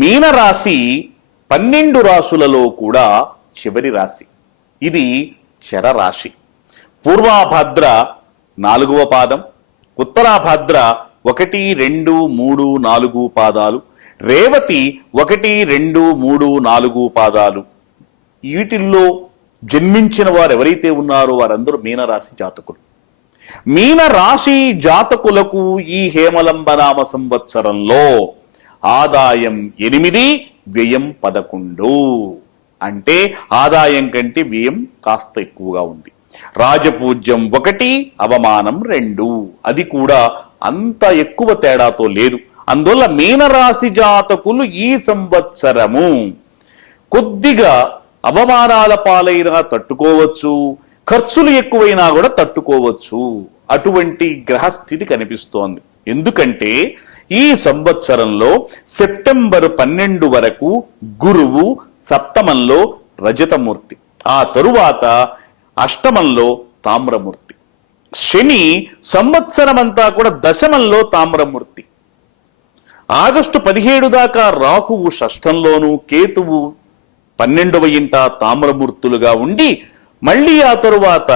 మీనరాశి పన్నెండు రాసులలో కూడా చివరి రాశి. ఇది చరరాశి. పూర్వాభద్ర నాలుగవ పాదం ఉత్తరాభద్ర ఒకటి రెండు మూడు నాలుగు పాదాలు రేవతి ఒకటి రెండు మూడు నాలుగు పాదాలు. వీటిల్లో జన్మించిన వారు ఎవరైతే ఉన్నారో వారందరూ మీనరాశి జాతకులు. మీన రాశి జాతకులకు ఈ హేమలంబనామ సంవత్సరంలో ఆదాయం ఎనిమిది వ్యయం పదకొండు. అంటే ఆదాయం కంటే వ్యయం కాస్త ఎక్కువగా ఉంది. రాజపూజ్యం ఒకటి అవమానం రెండు. అది కూడా అంత ఎక్కువ తేడాతో లేదు. అందువల్ల మీనరాశి జాతకులు ఈ సంవత్సరము కొద్దిగా అవమానాల పాలైనా తట్టుకోవచ్చు. ఖర్చులు ఎక్కువైనా కూడా తట్టుకోవచ్చు. అటువంటి గ్రహస్థితి కనిపిస్తోంది. ఎందుకంటే ఈ సంవత్సరంలో సెప్టెంబర్ పన్నెండు వరకు గురువు సప్తమంలో రజతమూర్తి ఆ తరువాత అష్టమంలో తామ్రమూర్తి శని సంవత్సరమంతా కూడా దశమంలో తామ్రమూర్తి. ఆగస్టు పదిహేడు దాకా రాహువు షష్టంలోను కేతువు పన్నెండవ ఇంట తామ్రమూర్తులుగా ఉండి మళ్ళీ ఆ తరువాత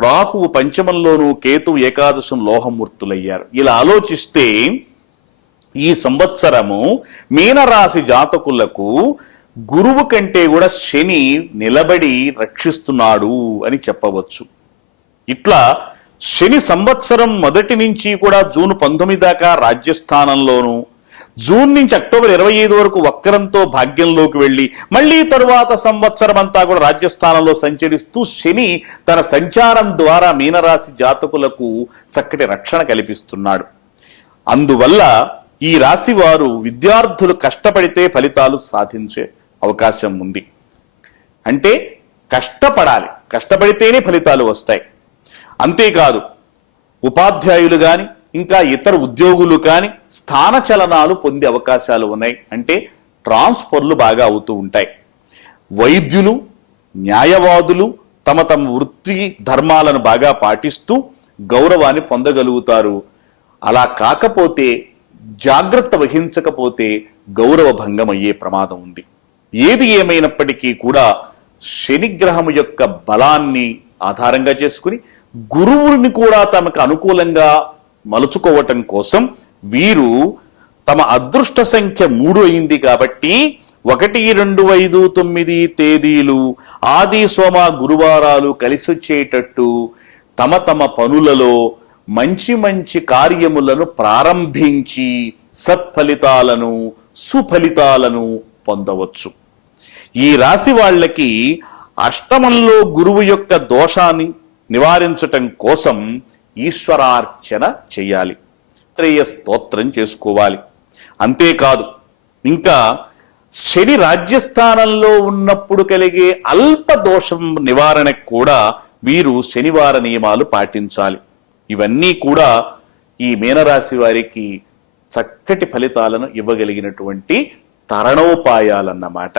రాహువు పంచమంలోను కేతువు ఏకాదశం లోహమూర్తులయ్యారు. ఇలా ఆలోచిస్తే ఈ సంవత్సరము మీనరాశి జాతకులకు గురువు కంటే కూడా శని నిలబడి రక్షిస్తున్నాడు అని చెప్పవచ్చు. ఇట్లా శని సంవత్సరం మొదటి నుంచి కూడా జూన్ పంతొమ్మిది దాకా రాజ్యస్థానంలోనూ జూన్ నుంచి అక్టోబర్ ఇరవై ఐదు వరకు వక్రంతో భాగ్యంలోకి వెళ్ళి మళ్ళీ తరువాత సంవత్సరం అంతా కూడా రాజ్యస్థానంలో సంచరిస్తూ శని తన సంచారం ద్వారా మీనరాశి జాతకులకు చక్కటి రక్షణ కల్పిస్తున్నాడు. అందువల్ల ఈ రాశి వారు విద్యార్థులు కష్టపడితే ఫలితాలు సాధించే అవకాశం ఉంది. అంటే కష్టపడాలి. కష్టపడితేనే ఫలితాలు వస్తాయి. అంతేకాదు ఉపాధ్యాయులు కానీ ఇంకా ఇతర ఉద్యోగులు కానీ స్థాన చలనాలు పొందే అవకాశాలు ఉన్నాయి. అంటే ట్రాన్స్ఫర్లు బాగా అవుతూ ఉంటాయి. వైద్యులు న్యాయవాదులు తమ తమ వృత్తి ధర్మాలను బాగా పాటిస్తూ గౌరవాన్ని పొందగలుగుతారు. అలా కాకపోతే జాగ్రత్త వహించకపోతే గౌరవ భంగం అయ్యే ప్రమాదం ఉంది. ఏది ఏమైనప్పటికీ కూడా శనిగ్రహం యొక్క బలాన్ని ఆధారంగా చేసుకుని గురువుని కూడా తమకు అనుకూలంగా మలుచుకోవటం కోసం వీరు తమ అదృష్ట సంఖ్య మూడు అయింది కాబట్టి ఒకటి రెండు ఐదు తొమ్మిది తేదీలు ఆది సోమ గురువారాలు కలిసి వచ్చేటట్టు తమ తమ పనులలో మంచి మంచి కార్యములను ప్రారంభించి సత్ఫలితాలను సుఫలితాలను పొందవచ్చు. ఈ రాశి వాళ్ళకి అష్టమంలో గురువు యొక్క దోషాన్ని నివారించటం కోసం ఈశ్వరార్చన చేయాలి. త్రేయ స్తోత్రం చేసుకోవాలి. అంతేకాదు ఇంకా శని రాజ్యస్థానంలో ఉన్నప్పుడు కలిగే అల్ప దోషం నివారణకు కూడా వీరు శనివార నియమాలు పాటించాలి. ఇవన్నీ కూడా ఈ మీనరాశి వారికి చక్కటి ఫలితాలను ఇవ్వగలిగినటువంటి తరణోపాయాలన్నమాట.